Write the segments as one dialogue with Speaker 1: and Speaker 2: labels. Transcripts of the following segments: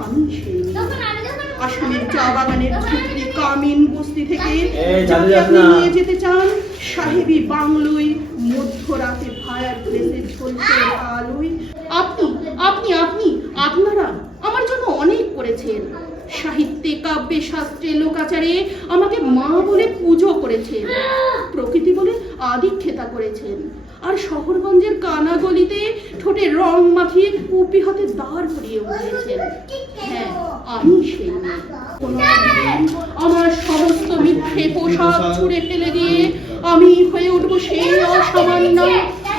Speaker 1: আমি সেই আসামের চা বাগানের কামিন বস্তি থেকে যাকে আপনি নিয়ে যেতে চান সাহেবী বাংলোয় মধ্যরাতে ফায়ার প্লেসে ঝলসে আলোয়। আপনি আপনি আপনি আপনারা আমার জন্য অনেক করেছেন। সাহিত্যে কাব্যে শাস্ত্রে লোকাচারে আমাকে মা বলে পুজো করেছেন। প্রকৃতি বলে আদিক্ষেতা করেছেন। আর শহরগঞ্জের কানা গলিতে ঠোঁটে রং মাখিয়ে কুপি হাতে দাঁড় করিয়ে উঠেছেন হ্যাঁ আমি সেই আমার সমস্ত মিথ্যে পোশাক ছুঁড়ে ফেলে দিয়ে আমি হয়ে উঠবো সেই অসামান্য,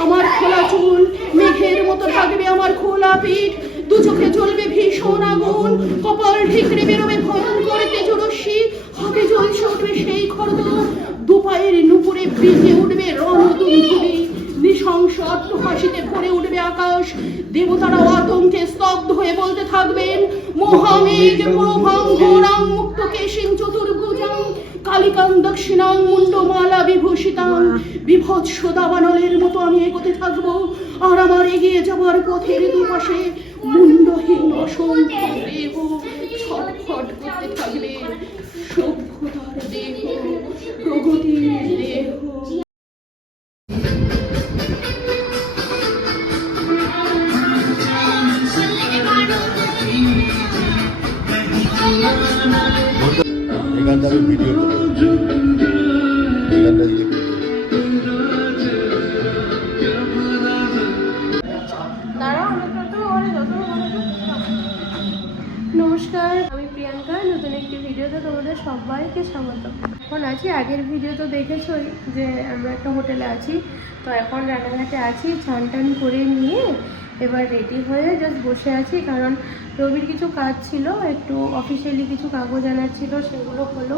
Speaker 1: আমার খোলা চুল, মেঘের মতো থাকবে আমার খোলা পিঠ, দু চোখে চলবে ভীষণ আগুন, কপাল ঠিকরে বেরোবে ভয়ঙ্কর তেজরশ্মি হাতে জ্বলছে উঠবে সেই খরদ দু পায়ের নুপুরে বেজে উঠবে রণদুন্ধুরি নৃশংস অট্টহাসিতে ভরে উঠবে আকাশ দেবতারাও আতঙ্কে স্তব্ধ হয়ে বলতে থাকবেন মহামেঘ প্রভাং ঘোরাং মুক্ত কেশিন চতুর্ভুজাং কালিকাং দক্ষিণাং মুন্ডমালা বিভূষিতাং। বিভৎস দাবানলের মতো আমি এগোতে থাকব। আর আমার এগিয়ে যাওয়ার পথের দুপাশে মুন্ডহীন অসংখ্য দেহ ছটফট
Speaker 2: এখানটা
Speaker 3: নমস্কার, আমি প্রিয়াঙ্কা, নতুন একটি ভিডিওতে তোমাদের সবাইকে স্বাগত। এখন আছি, আগের ভিডিও তো দেখেছোই যে আমরা একটা হোটেলে আছি। তো এখন রানাঘাটে আছি, চান টান করে নিয়ে এবার রেডি হয়ে জাস্ট বসে আছি, কারণ রবির কিছু কাজ ছিল, একটু অফিসিয়ালি কিছু কাগজ আনার ছিল, সেগুলো হলো,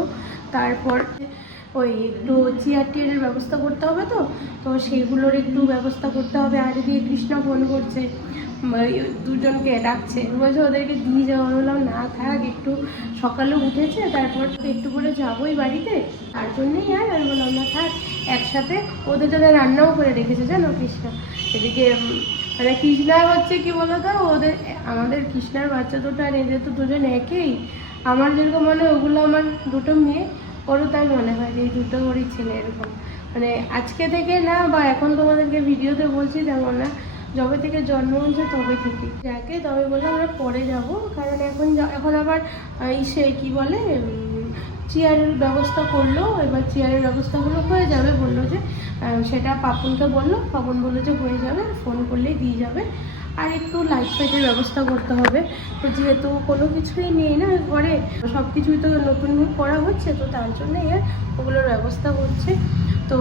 Speaker 3: তারপর ওই একটু চেয়ার টিয়ারের ব্যবস্থা করতে হবে তো তো সেইগুলোর একটু ব্যবস্থা করতে হবে, আর দিয়ে কৃষ্ণা ফোন করছে দুজনকে ডাকছে, বলছে ওদেরকে দিয়ে যাওয়া বললাম না থাক, একটু সকালে উঠেছে, তারপর একটু করে যাবোই বাড়িতে, তার জন্যই আর আমি বললাম না, থাক, একসাথে ওদের জন্য রান্নাও করে রেখেছে, জানো কৃষ্ণা? এদিকে মানে কৃষ্ণা হচ্ছে কি বলতো, ওদের, আমাদের কৃষ্ণার বাচ্চা দুটো আর এদের তো দুজন একই। আমার যেরকম মনে হয় ওগুলো আমার দুটো মেয়ে, ওরও তাই মনে হয় যে এই দুটো ওরই ছেলে এরকম। মানে আজকে থেকে না, বা এখন তোমাদেরকে ভিডিওতে বলছি তেমন না, যবে থেকে জন্ম হয়েছে তবে থেকে। যাকে তবে বলে আমরা পরে যাব, কারণ এখন এখন আবার ইসে কি বলে চেয়ারের ব্যবস্থা করল, এবার চেয়ারের ব্যবস্থাগুলো হয়ে যাবে, বলল যে সেটা পাপনকে বলল, পাপন বলল যে হয়ে যাবে ফোন করলেই দিয়ে যাবে। আর একটু লাইট ফাইটের ব্যবস্থা করতে হবে। তো যেহেতু কোনো কিছুই নেই না ঘরে সব কিছুই তো নতুন করা হচ্ছে, তো তার জন্যই আর ওগুলোর ব্যবস্থা হচ্ছে। তো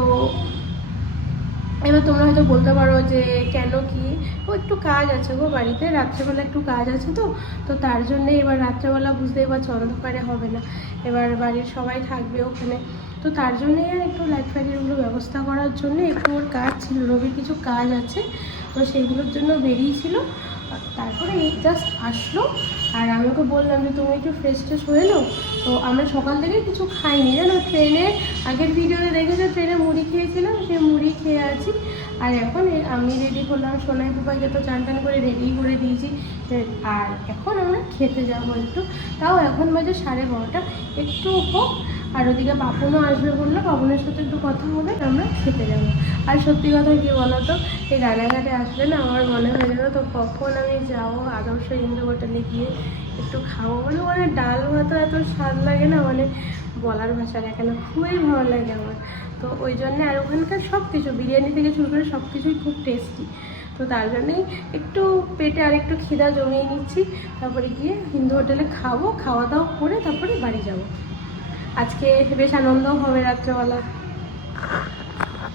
Speaker 3: এবার তোমরা হয়তো বলতে পারো যে কেন কি? ও একটু কাজ আছে গো বাড়িতে, রাত্রেবেলা একটু কাজ আছে তো তো তার জন্যে এবার রাত্রেবেলা বুঝতেই পারছ অন্ধকারে হবে না। এবার বাড়ির সবাই থাকবে ওখানে। তো তার জন্যেই আর একটু লাইট ফাইটেরগুলো ব্যবস্থা করার জন্য একটু ওর কাজ ছিল, রবির কিছু কাজ আছে, তো সেইগুলোর জন্য বেরিয়েছিল। তারপরে এই জাস্ট আসলো। আর আমি ওকে বললাম যে, তুমি একটু ফ্রেশ ট্রেশ হয়ে নাও। তো আমরা সকাল থেকে কিছু খাইনি। জানো, ট্রেনে, আগের ভিডিওতে দেখেছ, ট্রেনে মুড়ি খেয়েছিলাম সে মুড়ি খেয়ে আছি। আর এখন আমি রেডি করলাম, সোনাই পুপাইকে তো চান টান করে রেডি করে দিয়েছি আর এখন আমরা খেতে যাব একটু। তাও এখন বাজে সাড়ে বারোটা। একটু হোক আর ওদিকে পাপনও আসবে বলল পাপনের সাথে একটু কথা হবে, আমরা খেতে যাব। আর সত্যি কথা কি বলতো, এই রানাঘাটে আসলে না আমার মনে হয়ে যেন তো কখন আমি যাব আদর্শ হিন্দু হোটেলে গিয়ে একটু খাব মানে মানে ডাল ভাত এত স্বাদ লাগে না মানে বলার ভাষা দেখে না খুবই ভালো লাগে আমার। তো ওই জন্যে আর ওখানকার সব কিছু বিরিয়ানি থেকে শুরু করে সব কিছুই খুব টেস্টি তো তার জন্যই একটু পেটে আর একটু খিদা জমিয়ে নিচ্ছি, তারপরে গিয়ে হিন্দু হোটেলে খাব, খাওয়া দাওয়া করে তারপরে বাড়ি যাব। আজকে বেশ আনন্দও হবে রাত্রেবেলা।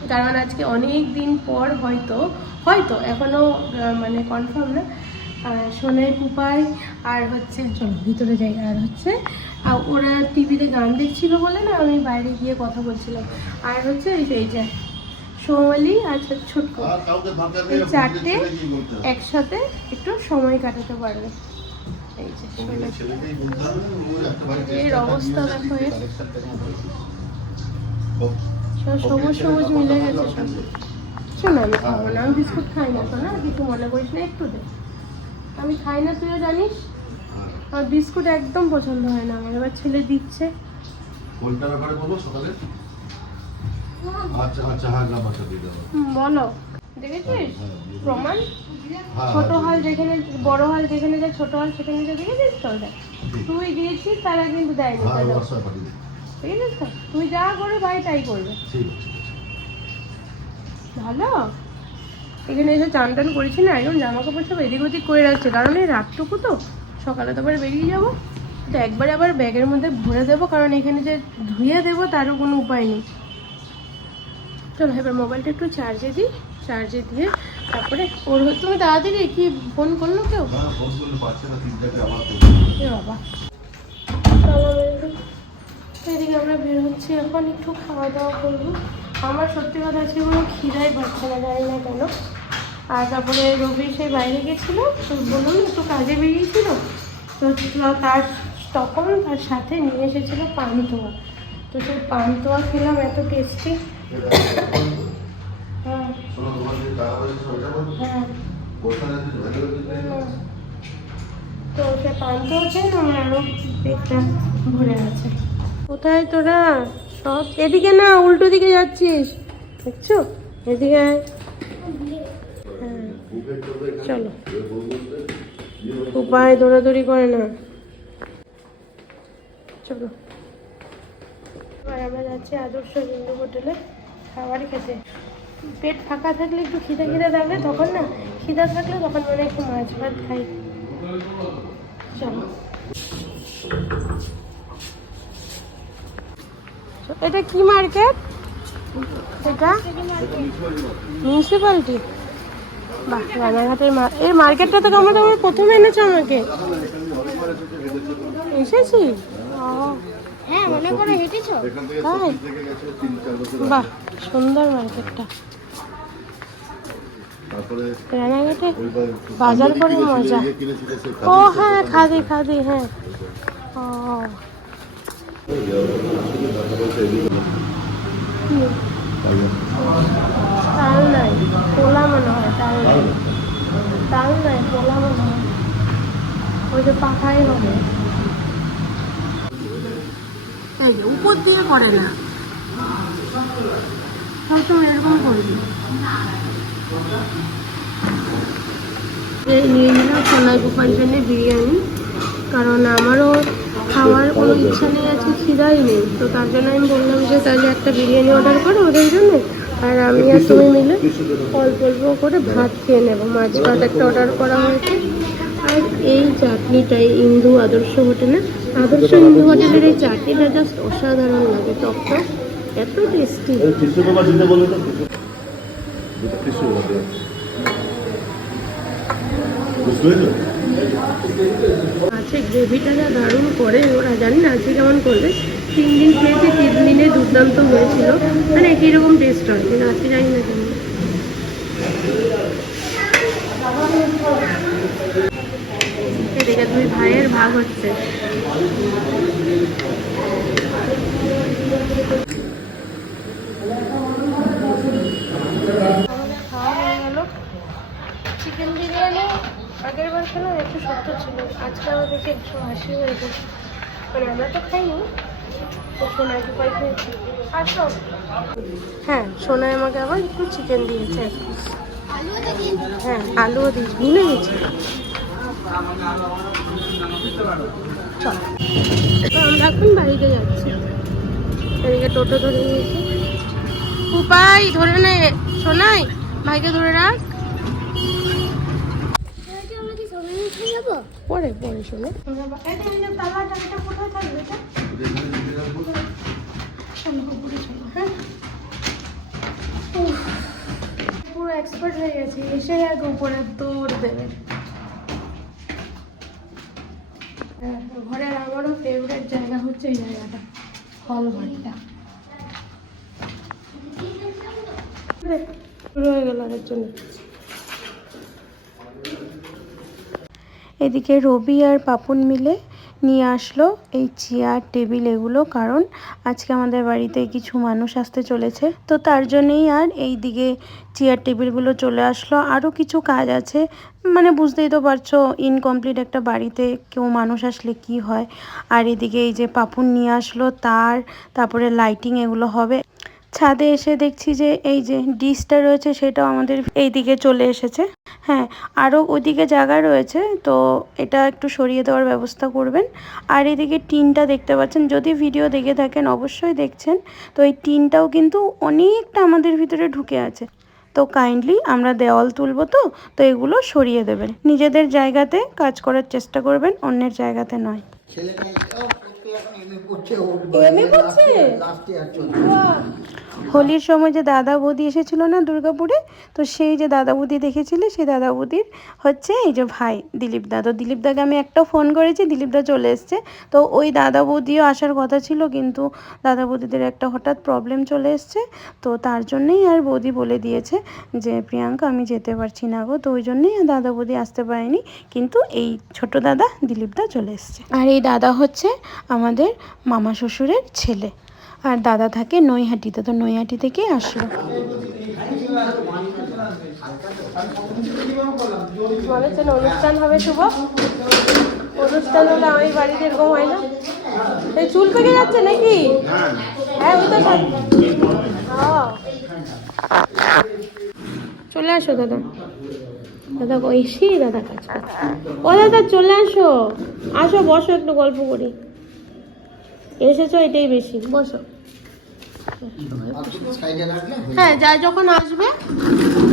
Speaker 3: কারণ আজকে অনেক দিন পর হয়তো হয়তো এখনও মানে কনফার্ম না। সোনাই পুপাই আর হচ্ছে চলো ভিতরে যাই। আর হচ্ছে ওরা টিভিতে গান দেখছিল বলে না আমি বাইরে গিয়ে কথা বলছিলাম। আর হচ্ছে এই যে- এই যে সোমালি আর এই চারটে? একসাথে একটু সময় কাটাতে পারবে। এই যে এর অবস্থা দেখো এর। সব সবুজ সবুজ মিলে গেছে সব। শোনো আমি খাব না আমি বিস্কুট খাই না তো না কিছু মনে করিস না একটু দে। আমি খাই না তুইও জানিস?
Speaker 2: হ্যাঁ।
Speaker 3: আর বিস্কুট একদম পছন্দ হয় না আমার এবার ছেলে দিচ্ছে।
Speaker 2: কোনটা ব্যাপারে বলব সকালে? আচ্ছা আচ্ছা হ্যাঁ দিয়ে
Speaker 3: বলো। দেখেছিস? প্রমাণ
Speaker 2: হ্যাঁ
Speaker 3: ছোট হাল যেখানে বড় হাল যেখানে যায় ছোট হাল সেখানে যায় দেখেছিস তো তুই দিয়েছিস তারা কিন্তু দেয়নি
Speaker 2: হ্যাঁ পাঠিয়ে দিই
Speaker 3: দেখেছিস তো তুই যা করে ভাই তাই করবে। ভালো? এখানে এসে চান টান করেছি না একদম জামা কাপড় সব এদিক ওদিক করে রাখছে। কারণ এই রাতটুকু তো সকালে তো আবার বেরিয়ে যাব। তো একবারে আবার ব্যাগের মধ্যে ভরে দেবো কারণ এখানে যে ধুয়ে দেবো তারও কোনো উপায় নেই। চলো এবার মোবাইলটা একটু চার্জে দিই। চার্জে দিয়ে তারপরে ওর তুমি তাড়াতাড়ি কি ফোন করল কেউ? বাবা। এদিকে আমরা বের হচ্ছি এখন একটু খাওয়া দাওয়া করব। আমার সত্যি কথা আছে কোনো খিদাই পাচ্ছে না জানি না কেন। আর তারপরে রবি সেই বাইরে গেছিল তো বললাম না, একটু কাজে বেরিয়েছিল। তো তার তখন তার সাথে নিয়ে এসেছিল পান্তুয়া তো সেই পান্তুয়া খেলাম এত টেস্টি তো সে না আমার পেটটা ভরে আছে কোথায় তোরা? সব এদিকে না উল্টো দিকে যাচ্ছিস দেখছ? এদিকে হ্যাঁ চলো। উপায় দৌড়াদৌড়ি করে না। চলো। আর আমরা যাচ্ছি আদর্শ হিন্দু হোটেলে খাবার খেতে। পেট ফাঁকা থাকলে একটু খিদে খিদে থাকলে তখন না খিদা থাকলে তখন মনে একটু মাছ ভাত খাই। চলো। এটা কি মার্কেট? এটা? মিউনিসিপ্যালিটি বাহ রানাঘাটের এই মার্কেটটা তো কেমন তোমার প্রথম এনেছো আমাকে। এসেছি?
Speaker 4: হ্যাঁ মনে করে হেঁটেছো।
Speaker 3: বাহ সুন্দর মার্কেটটা। রানাঘাটে বাজার করে মজা। ও হ্যাঁ খাদি খাদি হ্যাঁ। ও। তাল নাই পোলা মনে হয় তাল নাই। তাল নাই? পোলা মনে হয়। ওই যে পাখাই হবে। এই যে উপর দিয়ে করে না। সবসময় এরকম করবি। সোনাই জন্য বিরিয়ানি। কারণ আমারও খাওয়ার কোনো ইচ্ছা নেই, আজকে খিদাই নেই। তো তার জন্য আমি বললাম যে, তাহলে একটা বিরিয়ানি অর্ডার করো ওদের জন্য। আর আমি আর তুমি মিলে অল্প অল্প করে ভাত খেয়ে নেব। মাছ ভাত একটা অর্ডার করা হয়েছে। আর এই চাটনিটাই ইন্দু আদর্শ হোটেলে, আদর্শ ইন্দু হোটেলের এই চাটনিটা জাস্ট অসাধারণ লাগে টক এত টেস্টি
Speaker 2: তো দুটো পেপার দেবে। বুঝতে পেরেছ?
Speaker 3: আছে গ্রেভিটা যা দারুণ করে, ওরা জানি না আজকে কেমন করবে তিন দিন খেয়েছি তিন দিনে দুর্দান্ত হয়েছিল মানে একই রকম টেস্ট হয়, কিন্তু আজকে জানি না কেমন এদিকে দুই ভাইয়ের ভাগ হচ্ছে আমাদের খাওয়া হয়ে গেল চিকেন বিরিয়ানি, আগের বার খেলাম একশো সত্তর ছিল। আজকে আমাদেরকে একশো আশি হয়েছে মানে আমরা তো খাইনি, তো সোনাই দুপাই খেয়েছি? আর সব। হ্যাঁ সোনাই আমাকে আবার একটু চিকেন দিয়েছে হ্যাঁ আলুও দিয়েছি ভুলে গেছি চল। তো আমরা এখন বাড়িতে যাচ্ছি। এদিকে টোটো ধরে নিয়েছি। উপায়, ধরে নে, সোনাই, ভাইকে ধরে রাখ। উপরে চলো হ্যাঁ উফ, পুরো এক্সপার্ট হয়ে গেছি এসে এক উপরে দৌড় দেবে। ঘরের আমারও ফেভারিট জায়গা হচ্ছে এই জায়গাটা হল ঘরটা হয়ে গেল আরেক এদিকে রবি আর পাপুন মিলে
Speaker 5: নিয়ে আসলো এই চেয়ার টেবিল এগুলো। কারণ আজকে আমাদের বাড়িতে কিছু মানুষ আসতে চলেছে। তো তার জন্যেই আর এই দিকে চেয়ার টেবিলগুলো চলে আসলো। আরও কিছু কাজ আছে। মানে বুঝতেই তো পারছ ইনকমপ্লিট একটা বাড়িতে কেউ মানুষ আসলে কি হয়। আর এদিকে এই যে পাপুন নিয়ে আসলো, তার, তারপরে লাইটিং এগুলো হবে। ছাদে এসে দেখছি যে এই যে ডিশটা রয়েছে সেটাও আমাদের এই দিকে চলে এসেছে। হ্যাঁ আরও ওইদিকে জায়গা রয়েছে, তো এটা একটু সরিয়ে দেওয়ার ব্যবস্থা করবেন। আর এদিকে টিনটা দেখতে পাচ্ছেন, যদি ভিডিও দেখে থাকেন অবশ্যই দেখছেন। তো এই টিনটাও কিন্তু অনেকটা আমাদের ভিতরে ঢুকে আছে। তো কাইন্ডলি আমরা দেওয়াল তুলবো তো তো এগুলো সরিয়ে দেবেন। নিজেদের জায়গাতে কাজ করার চেষ্টা করবেন, অন্যের জায়গাতে নয়। হোলির সময় যে দাদা বৌদি এসেছিল না দুর্গাপুরে তো সেই যে দাদা বৌদি দেখেছিলে সেই দাদা বৌদির হচ্ছে এই যে ভাই দিলীপ দা। তো দিলীপ দাকে আমি একটা ফোন করেছি দিলীপ দা চলে এসছে। তো ওই দাদা বৌদিও আসার কথা ছিল কিন্তু দাদা বৌদিদের একটা হঠাৎ প্রবলেম চলে এসছে। তো তার জন্যেই আর বৌদি বলে দিয়েছে যে প্রিয়াঙ্কা আমি যেতে পারছি না গো। তো ওই জন্যেই আর দাদা বৌদি আসতে পারেনি। কিন্তু এই ছোট দাদা দিলীপ দা চলে এসছে। আর এই দাদা হচ্ছে আমাদের মামা শ্বশুরের ছেলে। আর দাদা থাকে নৈহাটিতে, তো নৈহাটি থেকেই আসলো। অনুষ্ঠান হবে শুভ? অনুষ্ঠান হলে আমি বাড়িতে এরকম হয় না? এই চুল পেকে যাচ্ছে নাকি? হ্যাঁ ওই তো চলে আসো, দাদা। দাদা এসি দাদা কাজ করছে। ও দাদা, চলে আসো। আসো, বসো, একটু গল্প করি। এসেছ এটাই বেশি, বসো।
Speaker 3: হয়ে
Speaker 5: যখন আসবে,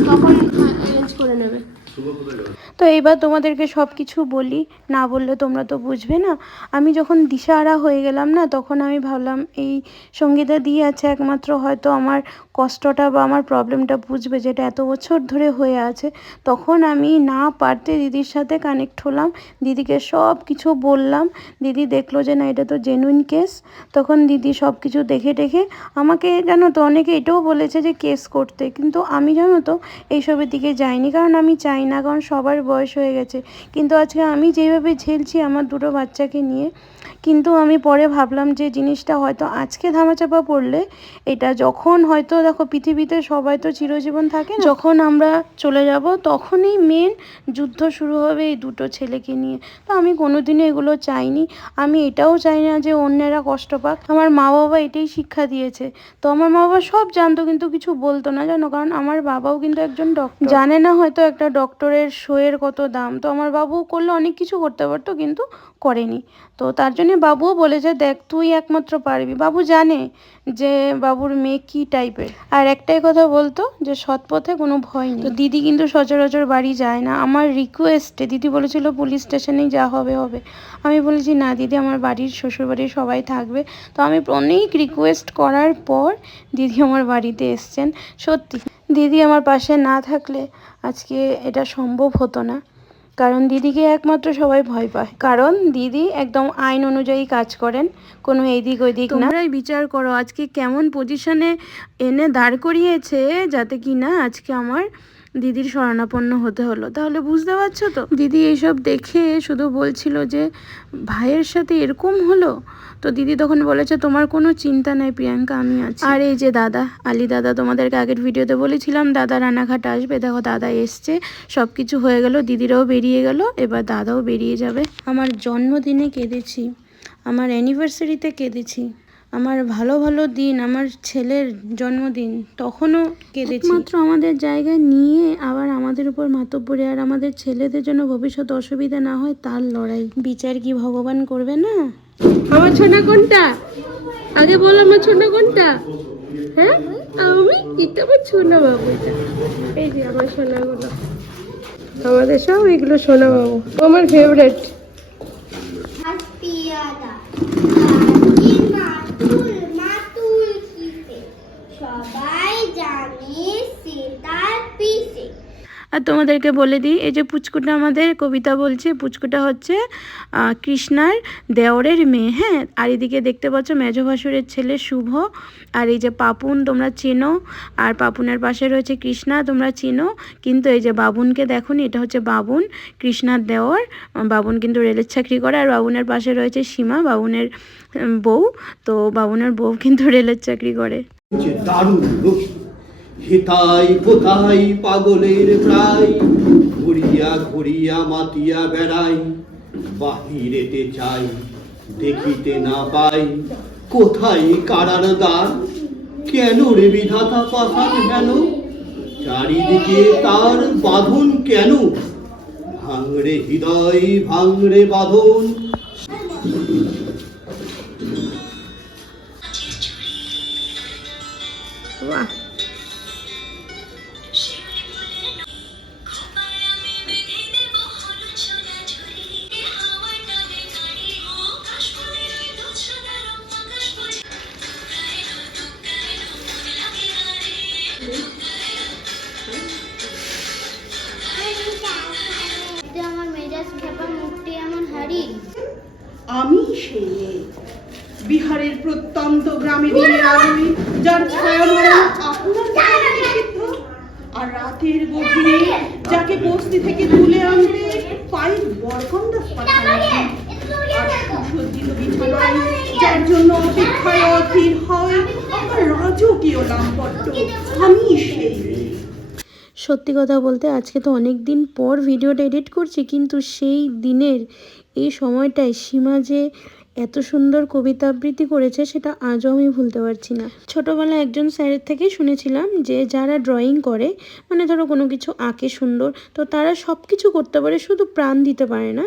Speaker 5: তখন করে নেবে। তো এইবার তোমাদেরকে সব কিছু বলি, না বললে তোমরা তো বুঝবে না। আমি যখন দিশাহারা হয়ে গেলাম না, তখন আমি ভাবলাম, এই সঙ্গীতা দিয়ে আছে একমাত্র, হয়তো আমার কষ্টটা বা আমার প্রবলেমটা বুঝবে যেটা এত বছর ধরে হয়ে আছে, তখন আমি না পারতে দিদির সাথে কানেক্ট হলাম। দিদিকে সব কিছু বললাম। দিদি দেখল যে না, এটা তো জেনুইন কেস তখন দিদি সব কিছু দেখে টেখে আমাকে জানো তো, অনেকে এটাও বলেছে যে কেস করতে। কিন্তু আমি জানো তো, এইসবের দিকে যাইনি। কারণ আমি চাই না, কারণ সবার বয়স হয়ে গেছে। কিন্তু আজকে আমি যেভাবে ঝেলছি আমার দুটো বাচ্চাকে নিয়ে কিন্তু আমি পরে ভাবলাম যে জিনিসটা হয়তো আজকে ধামাচাপা পড়লে এটা যখন হয়তো দেখো পৃথিবীতে সবাই তো চিরজীবন থাকে যখন আমরা চলে যাব তখনই মেন যুদ্ধ শুরু হবে এই দুটো ছেলেকে নিয়ে। তো আমি কোনোদিনও এগুলো চাইনি। আমি এটাও চাই না যে অন্যেরা কষ্ট পাক। আমার মা বাবা এটাই শিক্ষা দিয়েছে। তো আমার মা বাবা সব জানতো কিন্তু কিছু বলতো না জানো? কারণ আমার বাবাও কিন্তু একজন ডক্টর জানে না হয়তো একটা ডক্টরের শোয়ের কত দাম। তো আমার বাবু করলে অনেক কিছু করতে পারতো কিন্তু করেনি। তো তার জন্য বাবুও বলেছে দেখ, তুই একমাত্র পারবি। বাবু জানে যে, বাবুর মেয়ে কী টাইপের। আর একটাই কথা বলতো যে, সৎ পথে কোনো ভয় নেই। তো দিদি কিন্তু সচরাচর বাড়ি যায় না। আমার রিকোয়েস্টে দিদি বলেছিল, পুলিশ স্টেশনেই যা হবে হবে। আমি বলেছি, না দিদি, আমার বাড়ির শ্বশুরবাড়ির সবাই থাকবে। তো আমি অনেক রিকোয়েস্ট করার পর দিদি আমার বাড়িতে এসছেন। সত্যি, দিদি আমার পাশে না থাকলে আজকে এটা সম্ভব হতো না। কারণ দিদিকে একমাত্র সবাই ভয় পায়। কারণ দিদি একদম আইন অনুযায়ী কাজ করেন, কোনো এইদিক ওইদিক তোমরাই বিচার করো, আজকে কেমন পজিশনে এনে দাঁড় করিয়েছে যাতে কিনা আজকে আমার দিদির শরণাপন্ন হতে হলো। তাহলে বুঝতে পারছ তো? দিদি এইসব দেখে শুধু বলছিল যে, ভাইয়ের সাথে এরকম হলো? তো দিদি তখন বলেছে, তোমার কোনো চিন্তা নাই, প্রিয়াঙ্কা, আমি আছি। আর এই যে দাদা, আলী দাদা তোমাদেরকে আগের ভিডিওতে বলেছিলাম, দাদা রানাঘাট আসবে। দেখো, দাদা এসছে সব কিছু হয়ে গেল, দিদিরাও বেরিয়ে গেল, এবার দাদাও বেরিয়ে যাবে। আমার জন্মদিনে কেঁদেছি, আমার অ্যানিভার্সারিতে কেঁদেছি। আমার ভালো ভালো দিন, আমার ছেলের জন্মদিন, তখনও কেঁদেছি। মাত্র আমাদের জায়গায় নিয়ে আবার আমাদের উপর মাতব্বরে আর আমাদের ছেলেদের জন্য ভবিষ্যৎ অসুবিধা না হয়, তার লড়াই। বিচার কি ভগবান করবে না? আমার ছোনা কোনটা? আগে বল আমার ছোনা কোনটা? হ্যাঁ? আমি? এটা আমার সোনা বাবু এই যে আমার সোনাগুলো। আমাদের সব এগুলো সোনা বাবু আমার ফেভারেট
Speaker 4: কাকি মাতুল মাতুল কিসে সবাই জানে সে তার পিসে
Speaker 5: আর তোমাদেরকে বলে দিই এই যে পুচকুটা আমাদের কবিতা বলছে পুচকুটা হচ্ছে কৃষ্ণার দেওরের মেয়ে হ্যাঁ? আর এদিকে দেখতে পাচ্ছ মেজ ভাসুরের ছেলে শুভ আর এই যে পাপুন তোমরা চেনো আর পাপুনের পাশে রয়েছে কৃষ্ণা তোমরা চেনো কিন্তু এই যে বাবুনকে দেখোনি এটা হচ্ছে বাবুন কৃষ্ণার দেওর বাবুন কিন্তু রেলের চাকরি করে আর বাবুনের পাশে রয়েছে সীমা বাবুনের বউ তো বাবুনের বউ কিন্তু রেলের চাকরি করে।
Speaker 6: দারুণ হেতাই পোতাই পাগলের প্রায়। ঘুরিয়া ঘুরিয়া মাতিয়া বেড়াই, বাহিরেতে চাই দেখিতে না পাই। কোথায় কারার দ্বার? কেন রে বিধাতা পাথার কেন চারিদিকে তার বাঁধন কেন? ভাঙড়ে হৃদয় ভাঙড়ে বাঁধন।
Speaker 5: সত্যি কথা বলতে আজকে তো অনেক দিন পর ভিডিওটা এডিট করছি, কিন্তু সেই দিনের এই সময়টায় সীমা যে এত সুন্দর কবিতা আবৃত্তি করেছে সেটা আজও আমি ভুলতে পারছি না। ছোটোবেলায় একজন স্যারের থেকে শুনেছিলাম যে যারা ড্রয়িং করে মানে ধরো কোনো কিছু আঁকে সুন্দর, তো তারা সব কিছু করতে পারে, শুধু প্রাণ দিতে পারে না।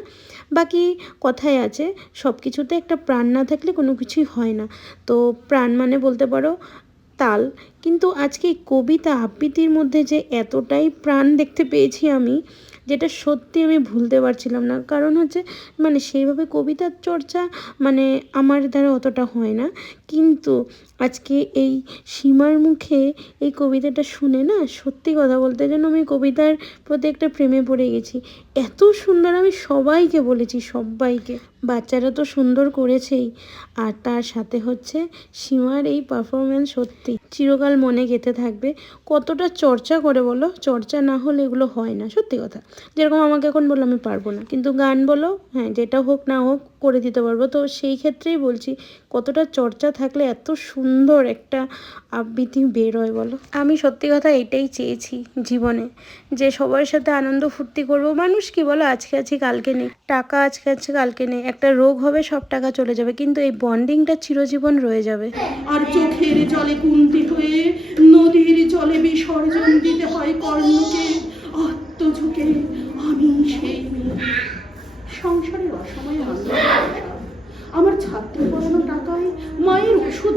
Speaker 5: বাকি কথায় আছে সব কিছুতে একটা প্রাণ না থাকলে কোনো কিছুই হয় না। তো প্রাণ মানে বলতে পারো তাল কিন্তু আজকে কবিতা আবৃত্তির মধ্যে যে এতটাই প্রাণ দেখতে পেয়েছি আমি যেটা সত্যি আমি ভুলতে পারছিলাম না। কারণ হচ্ছে মানে সেইভাবে কবিতার চর্চা মানে আমার দ্বারা অতটা হয় না। কিন্তু আজকে এই সীমার মুখে এই কবিতাটা শুনে না সত্যি কথা বলতে যেন আমি কবিতার প্রতি একটা প্রেমে পড়ে গেছি। এত সুন্দর আমি সবাইকে বলেছি, সবাইকে। বাচ্চারা তো সুন্দর করেছেই। আর তার সাথে হচ্ছে সীমার এই পারফরমেন্স সত্যি। চিরকাল মনে গেঁথে থাকবে। কতটা চর্চা করে বলো, চর্চা না হলে এগুলো হয় না, সত্যি কথা। যেরকম আমাকে এখন বলল, আমি পারব না। কিন্তু গান বলো হ্যাঁ যেটা হোক না হোক করে দিতে পারব। তো সেই ক্ষেত্রেই বলছি কতটা চর্চা থাকলে এত সুন্দর একটা আবৃত্তি বের হয় বলো? আমি সত্যি কথা এটাই চেয়েছি জীবনে যে সবার সাথে আনন্দ ফুর্তি করব। মানুষ কি বলো আজকে আছি কালকে নেই। টাকা আজকে আছে কালকে নেই। একটা রোগ হবে সব টাকা চলে যাবে। কিন্তু এই বন্ডিংটা চিরজীবন রয়ে যাবে।
Speaker 1: আর চোখের জলে কুন্তি হয়ে নদীর জলে বিসর্জন দিতে হয় কর্ণকে আত্মঝুঁকে আমি সেই মেয়ে সংসারের অসময়ে আনন্দ সংসার। আমার ছাত্রী পড়ানো টাকায় মায়ের ওষুধ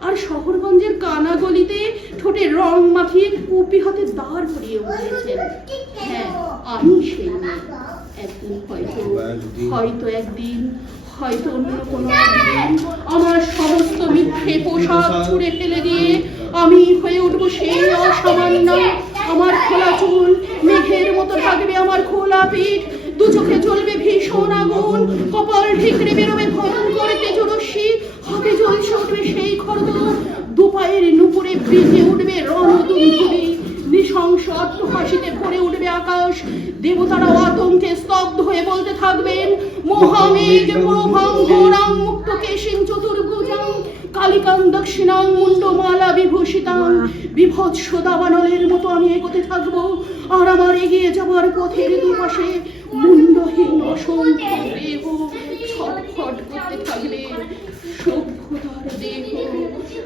Speaker 1: আর শহরগঞ্জের কানাগলিতে ঠোঁটে রং মাখিয়ে কুপি হাতে দাঁড় করিয়ে উঠেছেন হ্যাঁ আমি সেই একদিন হয়তো হয়তো একদিন হয়তো অন্য কোনো একদিন আমার সমস্ত মিথ্যে পোশাক ছুঁড়ে ফেলে দিয়ে আমি হয়ে উঠবো সেই অসামান্য আমার খোলা চুল মেঘের মতো থাকবে আমার খোলা পিঠ দু চোখে জ্বলবে ভীষণ আগুন কপাল ঠিকরে বেরোবে ভয়ঙ্কর তেজরশ্মি হাতে জ্বলছে উঠবে সেই খরদ দুপায়ের নুপুরে ভিজে উঠবে রণদুন্ধুলি নৃশংস অট্টহাসিতে ভরে উঠবে আকাশ। দেবতারাও আতঙ্কে স্তব্ধ হয়ে বলতে থাকবেন, মহামেঘ প্রভাং ঘোরাং মুক্ত কেশিং চতুর্ভুজাং, কালিকাং দক্ষিণাং মুন্ডমালা বিভূষিতাং। বিভৎস দাবানলের মতো আমি এগোতে থাকব। আর আমার এগিয়ে যাবার পথের দুপাশে মুন্ডহীন অসংখ্য দেহ ছটফট করতে থাকবে সভ্যতার দেহ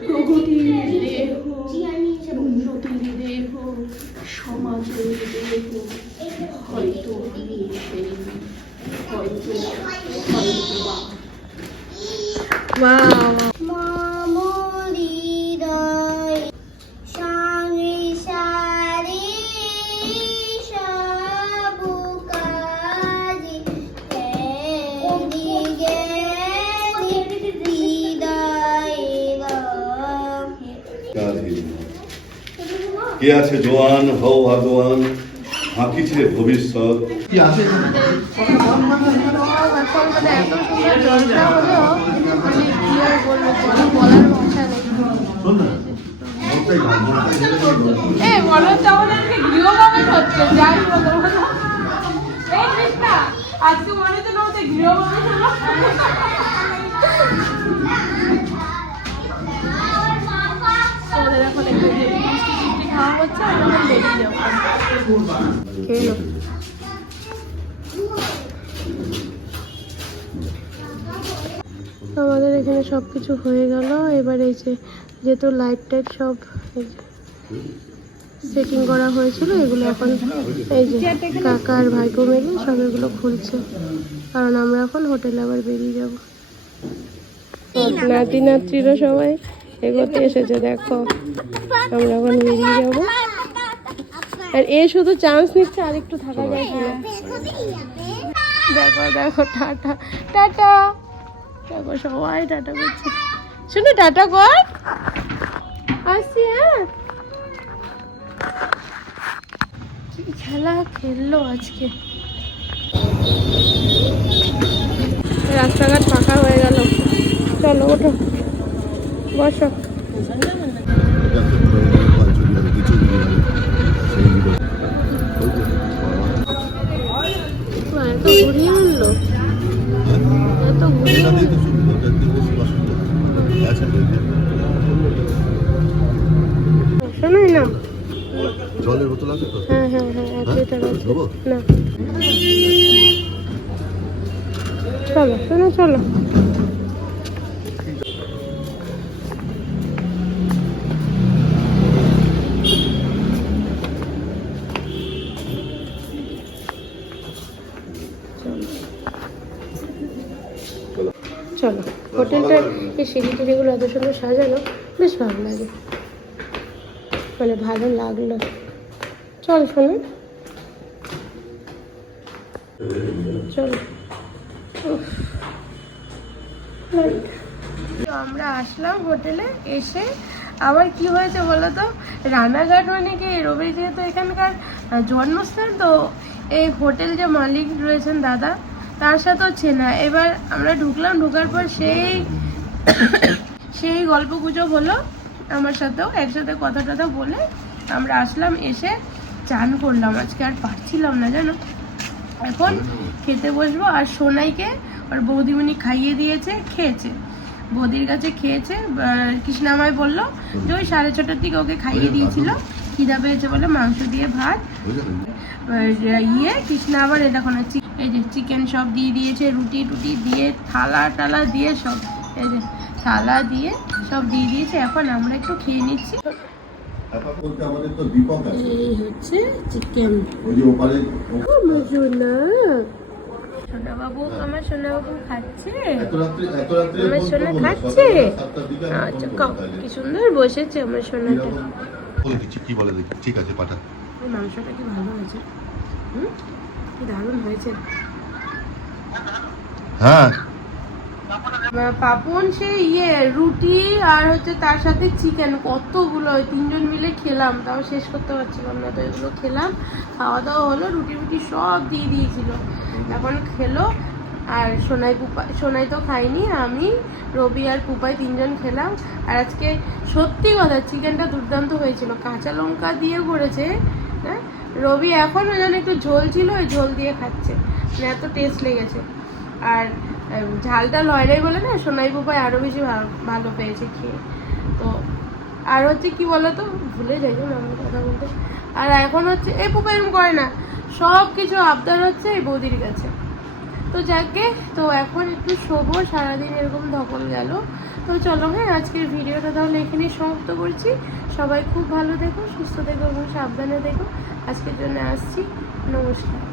Speaker 1: প্রগতির দেহ উন্নতির দেহ সমাজের দেহ। হয়তো আমি সেই চলে যাও ঘরে ঢুকে
Speaker 2: কে আছে জোয়ান হও আগোয়ান ফাঁকি ছিলে ভবিষ্যৎ। কি আছে?
Speaker 3: আজকে মনে তো হলো। খেয়ে নাও। আমাদের এখানে সব কিছু হয়ে গেল। এবার এই যে যেহেতু লাইট টাইট সব সেটিং করা হয়েছিল, এগুলো এখন এই যে কাকা আর ভাইপো মিলে সব এগুলো খুলছে। কারণ আমরা এখন হোটেলে আবার বেরিয়ে যাব। নাতি নাত্রীরা সবাই এগোতে এসেছে, দেখো। আমরা এখন বেরিয়ে যাব। আর এ শুধু চান্স নিচ্ছে, আর একটু থাকা যায় দেখো দেখো, টাটা টাটা। দেখো সবাই টাটা করছে। শুনো টাটা কর? আসছি হ্যাঁ। খেলা খেললো আজকে? রাস্তাঘাট ফাঁকা হয়ে গেল। চলো ওঠো। বসো।
Speaker 2: জলের বোতল আছে তো
Speaker 3: হ্যাঁ হ্যাঁ হ্যাঁ
Speaker 2: হ্যাঁ?
Speaker 3: আছে
Speaker 2: দেবো?
Speaker 3: না চলো শোনো চলো এত সুন্দর সাজানো বেশ ভালো লাগে। মানে ভালো লাগল। চল শোনো চল। আমরা আসলাম হোটেলে, এসে আবার কি হয়েছে বলো তো? রানাঘাট মানে কি? রবি যেহেতু এখানকার জন্মস্থান, তো এই হোটেল যে মালিক রয়েছেন দাদা, তার সাথেও চেনা। এবার আমরা ঢুকলাম, ঢুকার পর সেই সেই গল্প গুজব হলো আমার সাথেও একসাথে কথা টথা বলে আমরা আসলাম এসে চান করলাম। আজকে আর পারছিলাম না জানো? এখন খেতে বসবো আর সোনাইকে ওর বৌদিমণি খাইয়ে দিয়েছে খেয়েছে। বৌদির কাছে খেয়েছে কৃষ্ণামায় বলল যে ওই সাড়ে ছটার দিকে ওকে খাইয়ে দিয়েছিল। খিদা পেয়েছে বলে মাংস দিয়ে ভাত। ইয়ে কৃষ্ণা আবার এ দেখো না এই যে চিকেন সব দিয়ে দিয়েছে রুটি টুটি দিয়ে থালা টালা দিয়ে সব এই যে। থালা দিয়ে সব দিয়ে দিয়েছে এখন আমরা একটু খেয়ে নিচ্ছি। এই হচ্ছে চিকেন
Speaker 2: ওপারে
Speaker 3: আমার সোনা। সোনা আমার সোনা খাচ্ছে। আমার সোনা খাচ্ছে। আচ্ছা। কি সুন্দর বসেছে আমার সোনাটা
Speaker 2: কি বলে দেখি ঠিক আছে পাঠা
Speaker 3: মাংসটা কি ভালো হয়েছে? হুম? দারুণ হয়েছে।
Speaker 2: হ্যাঁ
Speaker 3: পাপন সে ইয়ে রুটি আর হচ্ছে তার সাথে চিকেন কতগুলো, ওই তিনজন মিলে খেলাম। তাও শেষ করতে পারছিলাম না, তো এগুলো খেলাম। খাওয়া দাওয়া হলো রুটি রুটি সব দিয়ে দিয়েছিল। এখন খেলো, আর সোনাই পুপা সোনাই তো খাইনি আমি, রবি আর পুপাই তিনজন খেলাম। আর আজকে সত্যি কথা চিকেনটা দুর্দান্ত হয়েছিল। কাঁচা লঙ্কা দিয়ে করেছে হ্যাঁ? রবি এখনও যেন একটু ঝোল ছিল, ওই ঝোল দিয়ে খাচ্ছে। মানে এত টেস্ট লেগেছে। আর ঝালটা লয়রাই বলে না? সোনাই পুপাই আরও বেশি ভালো পেয়েছে খেয়ে। তো আর হচ্ছে কি বলতো? ভুলে যাই জানো আমি কথা বলতে। আর এখন হচ্ছে, এই পুপাই এরকম করে না। সব কিছু আবদার হচ্ছে এই বৌদির কাছে। তো যাকে, তো এখন একটু শোবো, সারাদিন এরকম ধকল গেল। তো চলো হ্যাঁ আজকের ভিডিওটা তাহলে এখানেই সমাপ্ত করছি। সবাই খুব ভালো দেখো সুস্থ দেখো এবং সাবধানে দেখো আজকের জন্য আসছি। নমস্কার।